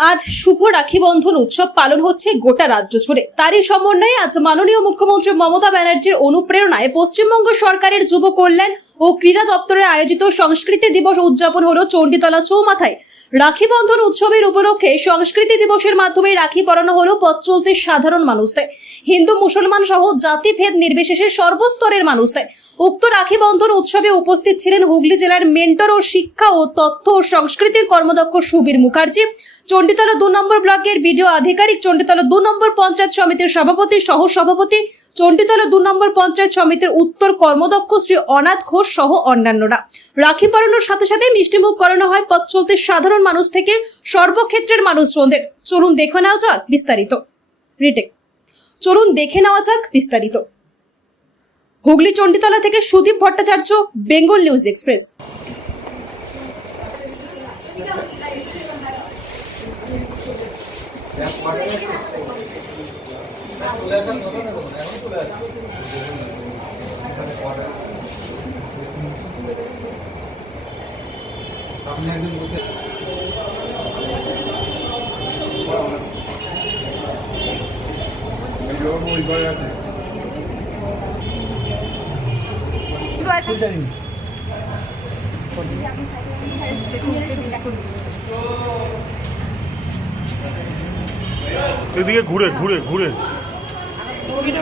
আজ শুভ রাখি বন্ধন উৎসব পালন হচ্ছে গোটা রাজ্য জুড়ে। তারই সমন্বয়ে আজ মাননীয় মুখ্যমন্ত্রী মমতা ব্যানার্জির অনুপ্রেরণায় পশ্চিমবঙ্গ সরকারের যুব কল্যাণ ও ক্রীড়া দপ্তরে আয়োজিত সংস্কৃতি দিবস উদযাপন হলো চণ্ডীতলা চৌমাথায়। রাখি বন্ধন উৎসবের উপলক্ষে সংস্কৃতি দিবসের মাধ্যমে রাখি পরানো হলো পথ চলতে সাধারণ মানুষদের। হিন্দু, মুসলমান সহ জাতিভেদ নির্বিশেষে সর্বস্তরের মানুষদের। উক্ত রাখি বন্ধন উৎসবে উপস্থিত ছিলেন হুগলি জেলার মেন্টর ও শিক্ষা ও তথ্য ও সংস্কৃতির কর্মদক্ষ সুবীর মুখার্জি চণ্ডীতলা দু নম্বর ব্লকের বিডিও আধিকারিক চণ্ডীতলা দু নম্বর পঞ্চায়েত সমিতির সভাপতি সহ সভাপতি চণ্ডীতলা দু নম্বর পঞ্চায়েত সমিতির উত্তর কর্মদক্ষ শ্রী অনাথ ঘোষ সহ অন্যান্যরা। রাখি পরানোর সাথে সাথে মিষ্টিমুখ করানো হয় পথ চলতে সাধারণ মানুষ থেকে সর্বক্ষেত্রের মানুষজনদের। চলুন দেখে নেওয়া যাক বিস্তারিত। রিটেক। চলুন দেখে নেওয়া যাক বিস্তারিত। হুগলি চণ্ডীতলা থেকে সুদীপ ভট্টাচার্য, বেঙ্গল নিউজ এক্সপ্রেস। সামনে একজন বসে ওই ঘরে আছে। এদিকে ঘুরে ঘুরে ঘুরে। ছবিটা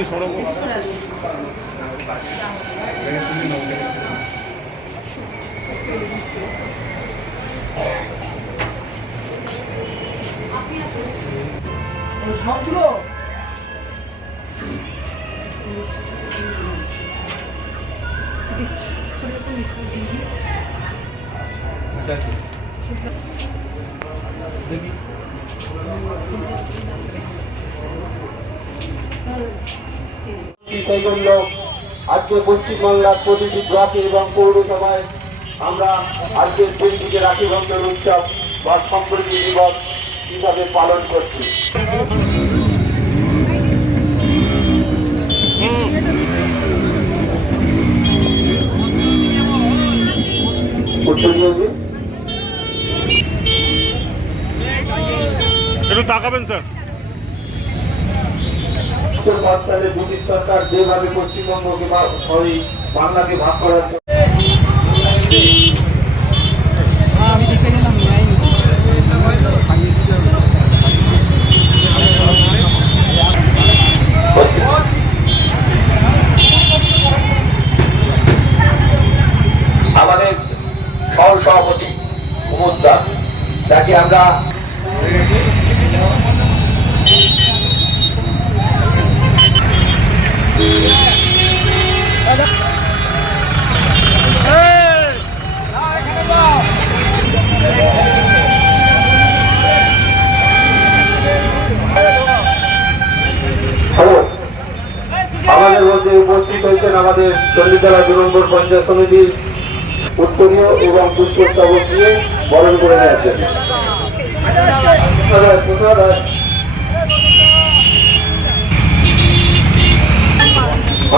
করতে ঢুকবো দেখতে পাচ্ছি না ক্যামেরাটা আচ্ছা, বড়? নিচে যারা সেই জন্য আজকে পশ্চিমবাংলার প্রতিটি ব্লকে এবং পৌরসভায় আমরা আজকে দিনটিকে রাখি বন্ধন উৎসব বা সম্প্রীতি দিবস হিসাবে পালন করছি। তাকাবেন, স্যার। পাঁচ সালে ব্রিটিশ সরকার যেভাবে পশ্চিমবঙ্গকে বা সরি বাংলাকে ভাগ করার জন্য আমাদের সহ সভাপতি কুমুদ দাস যাকে আমরা হ্যালো আমাদের মধ্যে উপস্থিত হয়েছেন চণ্ডীতলা দু নম্বর পঞ্চায়েত সমিতির উত্তরীয় এবং পুষ্পস্তবক দিয়ে বরণ করে নিয়েছেন।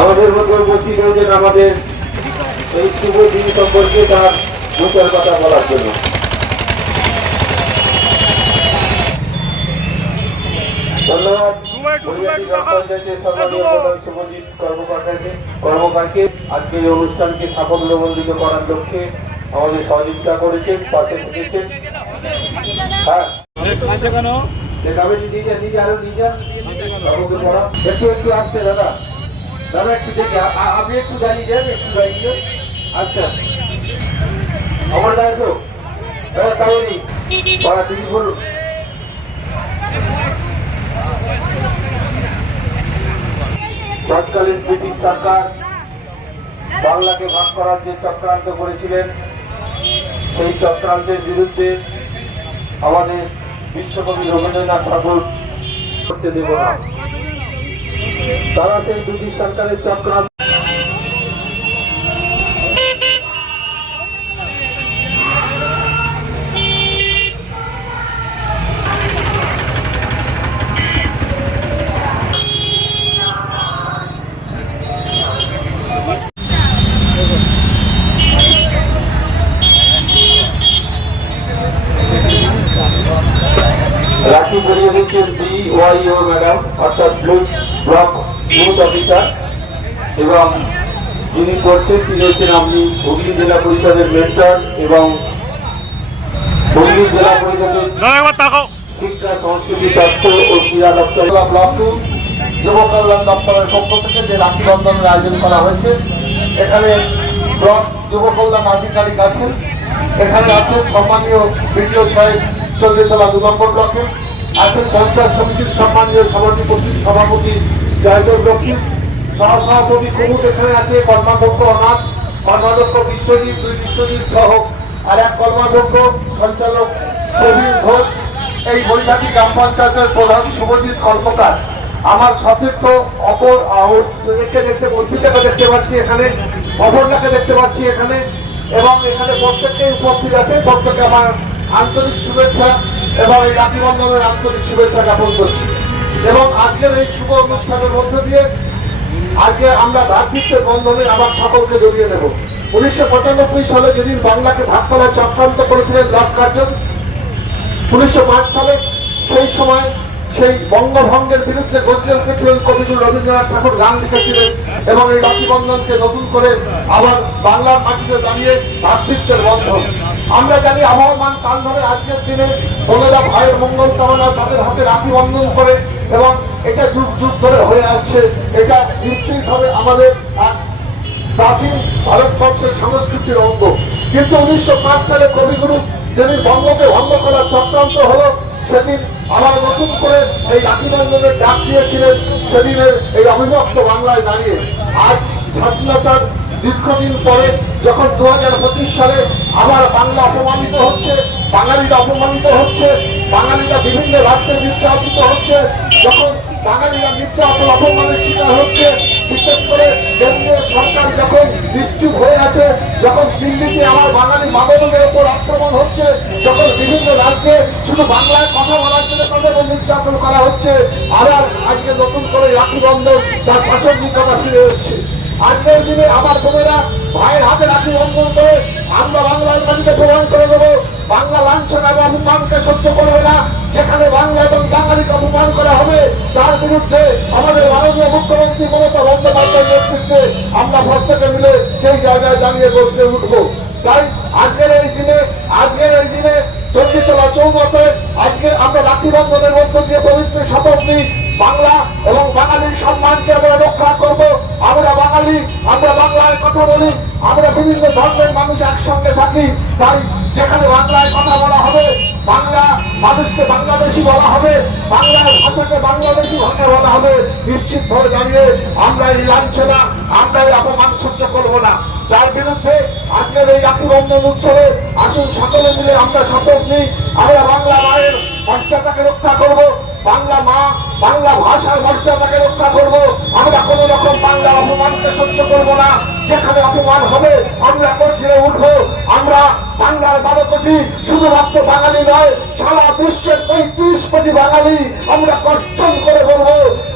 আমাদের মধ্যে উপস্থিত হয়েছেন আমাদের এই শুভ দিন সম্পর্কে তার দুটার কথা বলার জন্য ধন্যবাদ বলিয়াটি গ্রাম পঞ্চায়েতের সম্মানীয় প্রধান আজকে এই অনুষ্ঠানকে সাফল্যমণ্ডিত করার লক্ষ্যে আমাদের সহযোগিতা করেছেন পাশে থেকেছেন হ্যাঁ দাদা দাদা একটু দেখে আপনি একটু দাঁড়িয়ে যান একটু দাঁড়িয়ে আচ্ছা আমার দাঁড়াতো হ্যাঁ তাহলে তুমি বলুন তৎকালীন ব্রিটিশ সরকার বাংলাকে ভাগ করার যে চক্রান্ত করেছিলেন, সেই চক্রান্তের বিরুদ্ধে আমাদের বিশ্বকবি রবীন্দ্রনাথ ঠাকুর করতে দেব না। তারা সেই ব্রিটিশ সরকারের চক্রান্ত রাখি পরিয়ে দিচ্ছেন ম্যাডাম অর্থাৎ ব্লক ব্লক ইউথ অফিসার এবং যিনি করছেন, তিনি হচ্ছেন আপনি হুগলি জেলা পরিষদের মেন্টর এবং হুগলি জেলা পরিষদের শিক্ষা, সংস্কৃতি তথ্য ও ক্রীড়া দপ্তর ব্লক টু, যুব কল্যাণ দপ্তরের পক্ষ থেকে যে রাখি আয়োজন করা হয়েছে, এখানে ব্লক যুব কল্যাণ আধিকারিক আছেন। এখানে আছেন সম্মানীয় বিডিও সাহেব চন্দ্রতলা দু নম্বর ব্লকে। আছেন পঞ্চায়েত সমিতির সম্মানীয় সভাপতি সভাপতি জয়দেব রক্ষী সহসভাপতি কুমুদ এখানে আছে, কর্মাধ্যক্ষ অনাথ, কর্মাধ্যক্ষ বিশ্বজিৎ, দুই বিশ্বজিৎ সহ আর এক কর্মাধ্যক্ষ সঞ্চালক প্রবীণ ঘোষ। এই বৈশাখী গ্রাম পঞ্চায়েতের প্রধান শুভজিৎ কর্মকার। আমার সতীর্থ অপর একে দেখতে উদ্ভিদকে দেখতে পাচ্ছি এখানে অপরটাকে দেখতে পাচ্ছি এখানে এবং এখানে প্রত্যেককে উপস্থিত আছে প্রত্যেকে আমার আন্তরিক শুভেচ্ছা এবং এই রাখি বন্ধনের আন্তরিক শুভেচ্ছা জ্ঞাপন করছি। এবং আজকের এই শুভ অনুষ্ঠানের মধ্য দিয়ে আজকে আমরা ভ্রাতৃত্বের বন্ধনে আবার সকলকে জড়িয়ে নেব। উনিশশো পঁচানব্বই সালে যেদিন বাংলাকে ভাগ করার চক্রান্ত করেছিলেন লর্ড কার্জন, উনিশশো পাঁচ সালে সেই সময় সেই বঙ্গভঙ্গের বিরুদ্ধে গর্জে উঠেছিলেন কবিগুরু রবীন্দ্রনাথ ঠাকুর গান লিখেছিলেন এবং এই রাখি বন্ধনকে নতুন করে আবার বাংলার মাটিতে দাঁড়িয়ে ভাতৃত্বের বন্ধন। আমরা জানি আবহমান কাল ধরে আজকের দিনে বোনেরা ভাইয়ের মঙ্গল কামনা তাদের হাতে রাখি বন্ধন করে এবং এটা যুগ যুগ ধরে হয়ে আসছে। এটা নিশ্চিতভাবে আমাদের প্রাচীন ভারতবর্ষের সংস্কৃতির অঙ্গ। কিন্তু উনিশশো পাঁচ সালে কবিগুরু যেদিন বঙ্গকে ভঙ্গ করার চক্রান্ত হলো, সেদিন আবার নতুন করে এই রাখি বন্ধনের ডাক দিয়েছিলেন, সেদিনের এই অবিভক্ত বাংলায় দাঁড়িয়ে। আজ স্বাধীনতার দীর্ঘদিন পরে যখন দু হাজার পঁচিশ সালে আবার বাংলা অপমানিত হচ্ছে, বাঙালিরা অপমানিত হচ্ছে, বাঙালিরা বিভিন্ন রাজ্যে নির্যাতিত হচ্ছে, যখন বাঙালিরা নির্যাতন অপমানের শিকার হচ্ছে, বিশেষ করে কেন্দ্রীয় সরকার যখন নিশ্চুপ হয়ে আছে, যখন দিল্লিতে আমার বাঙালি মানবদের উপর আক্রমণ হচ্ছে, যখন বিভিন্ন রাজ্যে শুধু বাংলায় কথা বলার জন্য তাদের নির্যাতন করা হচ্ছে, আবার আজকে নতুন করে রাখি বন্ধন তার প্রাসঙ্গিকতা ফিরে এসছে আজকের দিনে আমার বোনেরা ভাইয়ের হাতে রাখি বন্ধন করে আমরা বাংলার মাটিকে প্রমাণ করে দেবো। বাংলা লাঞ্ছনা এবং অপমানকে সহ্য করবে না। যেখানে বাংলা এবং বাঙালিকে অপমান করা হবে, তার বিরুদ্ধে আমাদের মাননীয় মুখ্যমন্ত্রী মমতা বন্দ্যোপাধ্যায়ের নেতৃত্বে আমরা প্রত্যেকে মিলে সেই জায়গায় দাঁড়িয়ে বসে উঠবো। তাই আজকের এই দিনে, আজকের এই দিনে চণ্ডীতলা চৌমতে আজকে আমরা রাখি বন্ধনের মধ্য দিয়ে পবিত্র শপথ নিই। বাংলা এবং বাঙালির সম্মানকে আমরা রক্ষা করব। আমরা বাঙালি, আমরা বাংলায় কথা বলি, আমরা বিভিন্ন ধর্মের মানুষ একসঙ্গে থাকি। তাই যেখানে বাংলায় কথা বলা হবে, বাংলা মানুষকে বাংলাদেশি বলা হবে, বাংলার ভাষাকে বাংলাদেশি ভাষা বলা হবে, নিশ্চিত ভাবে জানিয়ে আমরা এই লাঞ্ছনা, আমরা এই অপমান সহ্য করব না। তার বিরুদ্ধে আজকের এই রাখি উৎসবে আসুন সকলে মিলে আমরা শপথ নিই। আমরা বাংলা মায়ের মর্যাদাকে রক্ষা করব। বাংলা মা, বাংলা ভাষার মর্যাদাকে রক্ষা করব। আমরা কোনো রকম বাংলা অপমানকে সহ্য করব না। যেখানে অপমান হবে, আমরা গর্জে উঠবো। আমরা বাংলার বারো কোটি শুধুমাত্র বাঙালি নয়, সারা বিশ্বের পঁয়ত্রিশ কোটি বাঙালি আমরা গর্জন করে বলব।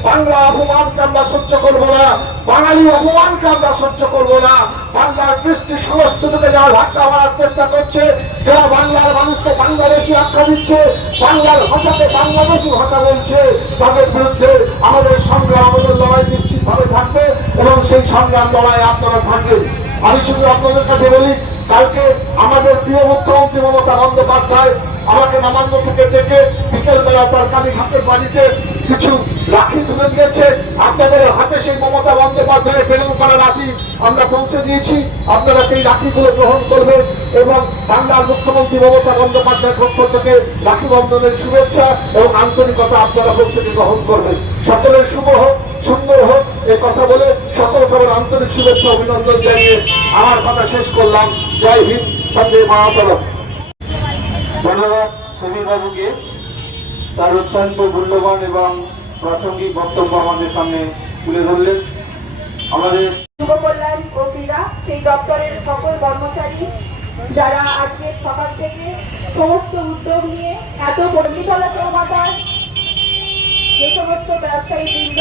বাংলা অপমানকে আমরা সহ্য করব না, বাঙালি অপমানকে আমরা সহ্য করব না। বাংলার কৃষ্টি সংস্কৃতিতে যারা ধাক্কা মারার চেষ্টা করছে, যারা বাংলার মানুষকে বাংলাদেশি আখ্যা দিচ্ছে, বাংলার ভাষাকে বাংলাদেশি ভাষা বলছে, তাদের বিরুদ্ধে আমাদের সংগ্রাম আমাদের লড়াই নিশ্চিতভাবে থাকবে এবং সেই সংগ্রাম লড়াই আপনারা থাকবেন। আমি শুধু আপনাদের কাছে বলি, কালকে আমাদের প্রিয় মুখ্যমন্ত্রী মমতা বন্দ্যোপাধ্যায় আমাকে নামান্য থেকে ডেকে বিকেলবেলা তার কালীঘাটের বাড়িতে কিছু রাখি তুলে দিয়েছে। আপনাদের হাতে সেই মমতা বন্দ্যোপাধ্যায়ের প্রেরণ করা রাখি আমরা পৌঁছে দিয়েছি। আপনারা সেই রাখিগুলো গ্রহণ করবেন এবং বাংলার মুখ্যমন্ত্রী মমতা বন্দ্যোপাধ্যায়ের পক্ষ থেকে রাখি বন্ধনের শুভেচ্ছা এবং আন্তরিকতা আপনারা প্রত্যেকে গ্রহণ করবেন। সকলের শুভ হোক, সুন্দর হোক এই কথা বলে সকল সবার আন্তরিক শুভেচ্ছা অভিনন্দন জানিয়ে আমার কথা শেষ করলাম। জয় হিন্দ সন্দেহ মহাতরম ধন্যবাদ সুবীর বাবুকে তার অত্যন্ত মূল্যবান এবং প্রাসঙ্গিক বক্তব্য আমাদের সামনে তুলে ধরলেন। আমাদের যুব কল্যাণ ও ক্রীড়া সেই দপ্তরের সকল কর্মচারী, যারা আজকে সকাল থেকে সমস্ত উদ্যোগ নিয়ে এত কর্মীতলা চৌমাথায় যে সমস্ত ব্যবসায়ী বৃন্দ